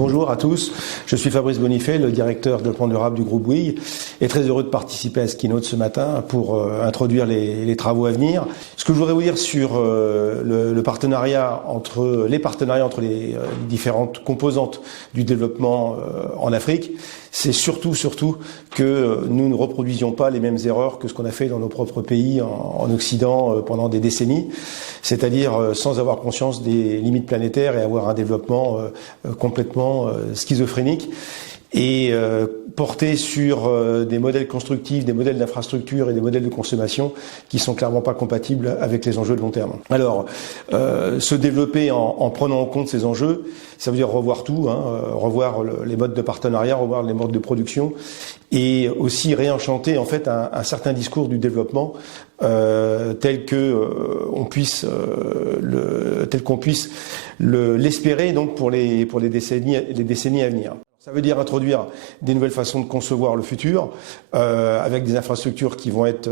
Bonjour à tous, je suis Fabrice Bonifay, le directeur de développement durable du groupe Bouygues, et très heureux de participer à ce keynote ce matin pour introduire les travaux à venir. Ce que je voudrais vous dire sur le partenariat entre les différentes composantes du développement en Afrique, c'est surtout que nous ne reproduisions pas les mêmes erreurs que ce qu'on a fait dans nos propres pays en Occident pendant des décennies, c'est-à-dire sans avoir conscience des limites planétaires et avoir un développement complètement schizophrénique et porté sur des modèles constructifs, des modèles d'infrastructure et des modèles de consommation qui sont clairement pas compatibles avec les enjeux de long terme. Alors, se développer en prenant en compte ces enjeux, ça veut dire revoir tout, revoir les modes de partenariat, revoir les modes de production et aussi réenchanter en fait un certain discours du développement tel qu'on puisse l'espérer donc pour les décennies à venir. Ça veut dire introduire des nouvelles façons de concevoir le futur avec des infrastructures qui vont être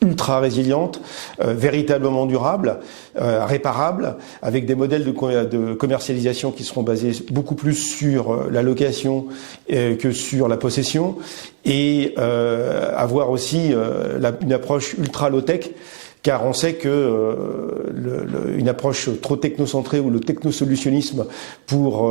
ultra résilientes, véritablement durables, réparables, avec des modèles de commercialisation qui seront basés beaucoup plus sur la location que sur la possession et avoir aussi une approche ultra low-tech. Car on sait que une approche trop technocentrée ou le technosolutionnisme pour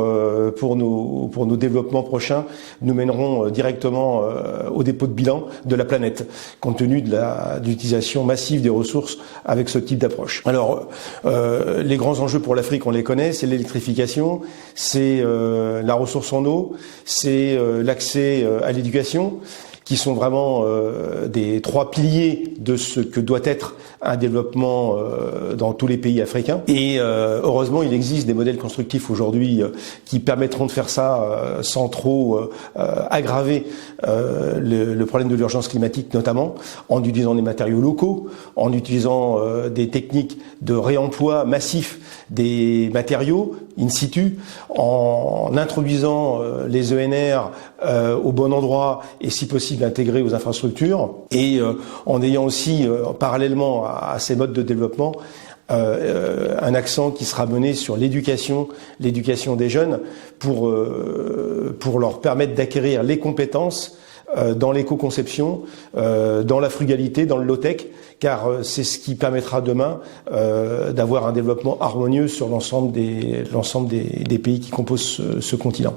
nos développements prochains nous mèneront directement au dépôt de bilan de la planète, compte tenu de l'utilisation massive des ressources avec ce type d'approche. Alors, les grands enjeux pour l'Afrique, on les connaît, c'est l'électrification, c'est la ressource en eau, c'est l'accès à l'éducation, qui sont vraiment des trois piliers de ce que doit être un développement dans tous les pays africains. Et heureusement, il existe des modèles constructifs aujourd'hui qui permettront de faire ça sans trop aggraver le problème de l'urgence climatique, notamment en utilisant des matériaux locaux, en utilisant des techniques de réemploi massif des matériaux in situ, en introduisant les ENR au bon endroit et si possible intégrés aux infrastructures et en ayant aussi parallèlement à ces modes de développement un accent qui sera mené sur l'éducation des jeunes pour leur permettre d'acquérir les compétences dans l'éco-conception, dans la frugalité, dans le low-tech, car c'est ce qui permettra demain d'avoir un développement harmonieux sur l'ensemble des pays qui composent ce continent.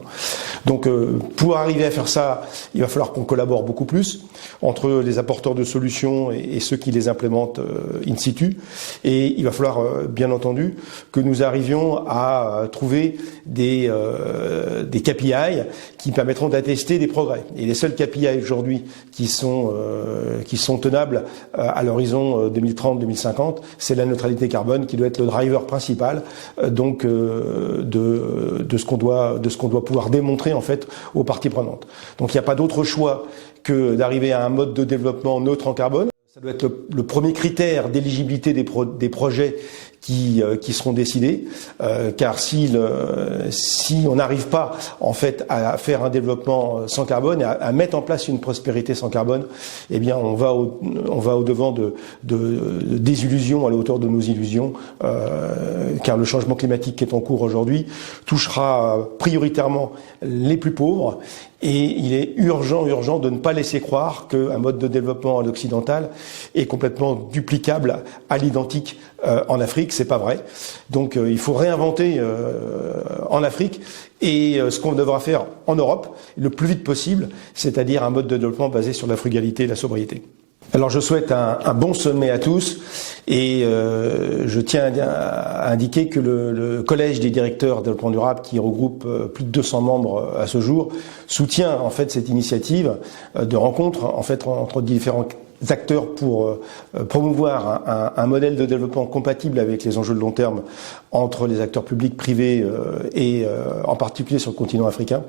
Donc pour arriver à faire ça, il va falloir qu'on collabore beaucoup plus entre les apporteurs de solutions et ceux qui les implémentent in situ. Et il va falloir bien entendu que nous arrivions à trouver des KPI qui permettront d'attester des progrès. Et les seuls KPI aujourd'hui qui sont tenables à l'horizon 2030-2050, c'est la neutralité carbone qui doit être le driver principal donc de ce qu'on doit pouvoir démontrer en fait aux parties prenantes. Donc il n'y a pas d'autre choix que d'arriver à un mode de développement neutre en carbone. Ça doit être le premier critère d'éligibilité des projets qui seront décidés, car si on n'arrive pas en fait à faire un développement sans carbone et à mettre en place une prospérité sans carbone, eh bien on va au devant de désillusions à la hauteur de nos illusions, car le changement climatique qui est en cours aujourd'hui touchera prioritairement les plus pauvres. Et il est urgent de ne pas laisser croire qu'un mode de développement à l'occidental est complètement duplicable à l'identique en Afrique. C'est pas vrai. Donc il faut réinventer en Afrique et ce qu'on devra faire en Europe le plus vite possible, c'est-à-dire un mode de développement basé sur la frugalité et la sobriété. Alors je souhaite un bon sommet à tous et je tiens à indiquer que le collège des directeurs de développement durable qui regroupe plus de 200 membres à ce jour soutient en fait cette initiative de rencontre en fait entre différents acteurs pour promouvoir un modèle de développement compatible avec les enjeux de long terme entre les acteurs publics, privés et en particulier sur le continent africain.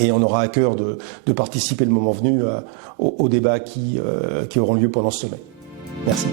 Et on aura à cœur de participer le moment venu aux débats qui auront lieu pendant ce sommet. Merci.